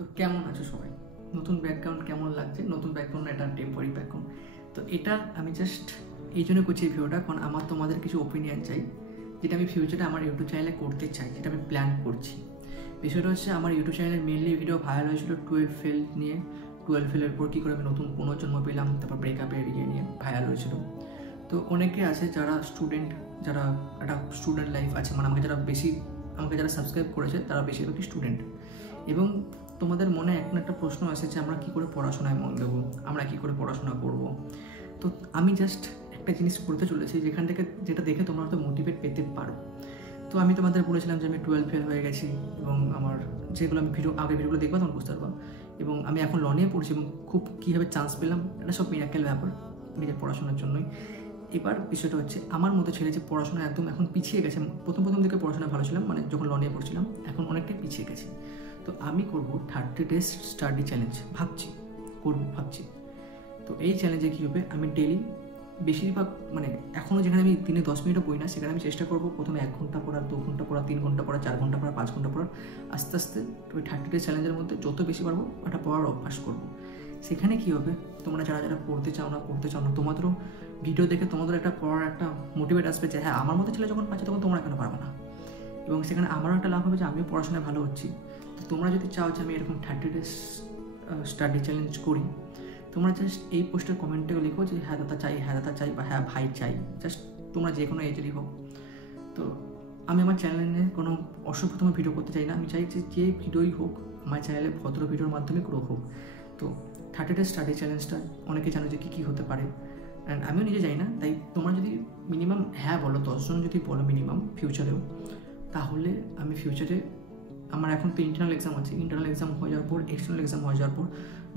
তো কেমন আছো সবাই? নতুন ব্যাকগ্রাউন্ড কেমন লাগছে? নতুন ব্যাকগ্রাউন্ড, এটা টেম্পোরারি ব্যাকগ্রাউন্ড। তো এটা আমি জাস্ট এই জন্য করছি এই ভিডিওটা, কারণ আমার তোমাদের কিছু ওপিনিয়ন চাই, যেটা আমি ফিউচারে আমার ইউটিউব চ্যানেলে করতে চাই, যেটা আমি প্ল্যান করছি। বিষয়টা হচ্ছে, আমার ইউটিউব চ্যানেলের মেনলি ভিডিও ভাইরাল হয়েছিল 12 ফেল নিয়ে। 12 ফেলের পর কী করে আমি নতুন পুনর্জন্ম পেলাম, তারপর ব্রেকআপের ইয়ে নিয়ে ভাইরাল হয়েছিল। তো অনেকে আছে যারা স্টুডেন্ট, যারা একটা স্টুডেন্ট লাইফ আছে, মানে আমাকে যারা সাবস্ক্রাইব করেছে তারা বেশিরভাগই স্টুডেন্ট। এবং তোমাদের মনে একটা প্রশ্ন আসে যে আমরা কী করে পড়াশোনায় মন দেবো, আমরা কী করে পড়াশোনা করব। তো আমি জাস্ট একটা জিনিস করতে চলেছি যেখান থেকে, যেটা দেখে তোমরা হয়তো মোটিভেট পেতে পারো। তো আমি তোমাদের বলেছিলাম যে আমি 12 ফেল হয়ে গেছি, এবং আমার যেগুলো আমি ভিডিওগুলো দেখবো তখন বুঝতে পারবো। এবং আমি এখন ল নিয়ে পড়ছি, এবং খুব কীভাবে চান্স পেলাম, এটা সব মিরাকেল ব্যাপার নিজের পড়াশোনার জন্যই। এবার বিষয়টা হচ্ছে, আমার মতো ছেলে যে পড়াশোনা একদম এখন পিছিয়ে গেছে, প্রথম দিকে পড়াশোনা ভালো ছিলাম, মানে যখন ল নিয়ে পড়ছিলাম, এখন অনেকটাই পিছিয়ে গেছি। তো আমি করবো 30 ডেজ স্টাডি চ্যালেঞ্জ, ভাবছি। তো এই চ্যালেঞ্জে কী হবে, আমি ডেইলি বেশিরভাগ, মানে এখনও যেখানে আমি দিনে 10 মিনিটও পড়ি না, সেখানে আমি চেষ্টা করবো প্রথমে 1 ঘন্টা পড়া, 2 ঘন্টা পড়া, 3 ঘন্টা পড়া, 4 ঘন্টা পড়া, 5 ঘন্টা পড়া। আস্তে আস্তে ওই 30 ডেজ চ্যালেঞ্জের মধ্যে যত বেশি পারবো একটা পড়ার অভ্যাস করবো। সেখানে কী হবে, তোমরা যারা পড়তে চাও না, তোমাদেরও ভিডিও দেখে তোমাদের একটা পড়ার একটা মোটিভেট আসবে যে হ্যাঁ, আমার মতো ছেলে যখন পাচ্ছে তখন তোমরা কেন পারবে না। এবং সেখানে আমারও একটা লাভ হবে যে আমিও পড়াশোনায় ভালো হচ্ছি। তো তোমরা যদি চাও যে আমি এরকম 30 ডেজ স্টাডি চ্যালেঞ্জ করি, তোমরা জাস্ট এই পোস্টের কমেন্টে লিখো যে হ্যাঁ দাদা চাই, বা হ্যাঁ ভাই চাই। জাস্ট তোমরা যে কোনো এজেরই হোক। তো আমি আমার চ্যানেলে কোনো অসভ্যতম ভিডিও করতে চাই না। আমি চাই যে ভিডিওই হোক আমার চ্যানেলে ভদ্র ভিডিওর মাধ্যমে গ্রো হোক। তো 30 ডেজ স্টাডি চ্যালেঞ্জটা অনেকে জানো যে কী হতে পারে, অ্যান্ড আমিও নিজে জানি না। তাই তোমরা যদি মিনিমাম হ্যাঁ বলো, 10 জন যদি বলো মিনিমাম ফিউচারেও, তাহলে আমি ফিউচারে, আমার এখন তো ইন্টারনাল এক্সাম আছে, ইন্টারনাল এক্সাম হয়ে যাওয়ার পর, এক্সটার্নাল এক্সাম হয়ে যাওয়ার পর,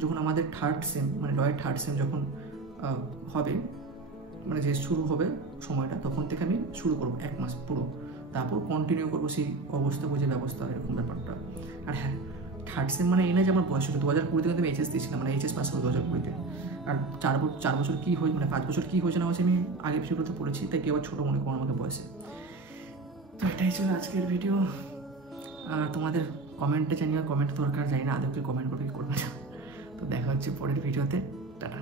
যখন আমাদের থার্ড সেম, মানে লয়ের থার্ড সেম যখন হবে, মানে যে শুরু হবে সময়টা, তখন থেকে আমি শুরু করবো 1 মাস পুরো, তারপর কন্টিনিউ করবো সেই অবস্থা বুঝে ব্যবস্থা, এরকম ব্যাপারটা। আর হ্যাঁ, থার্ড সেম মানে এই না যে আমার বয়স হলো 2020 থেকে আমি এইচএস দিয়েছিলাম, মানে এইচএস পাস হলো 2020-তে। আর 4 বছর কী হয়েছে, মানে 5 বছর কী হয়েছে না হয়েছে আমি আগে ভিডিওতে পড়েছি, তাই কেউ আবার ছোটো মনে করো আমাকে বয়সে। তো এটাই ছিল আজকের ভিডিও। আর তোমাদের কমেন্টে জানিও, কমেন্ট দরকার, জানি না আদৌ কমেন্ট করবে না। তো দেখা হচ্ছে পরের ভিডিওতে। টাটা।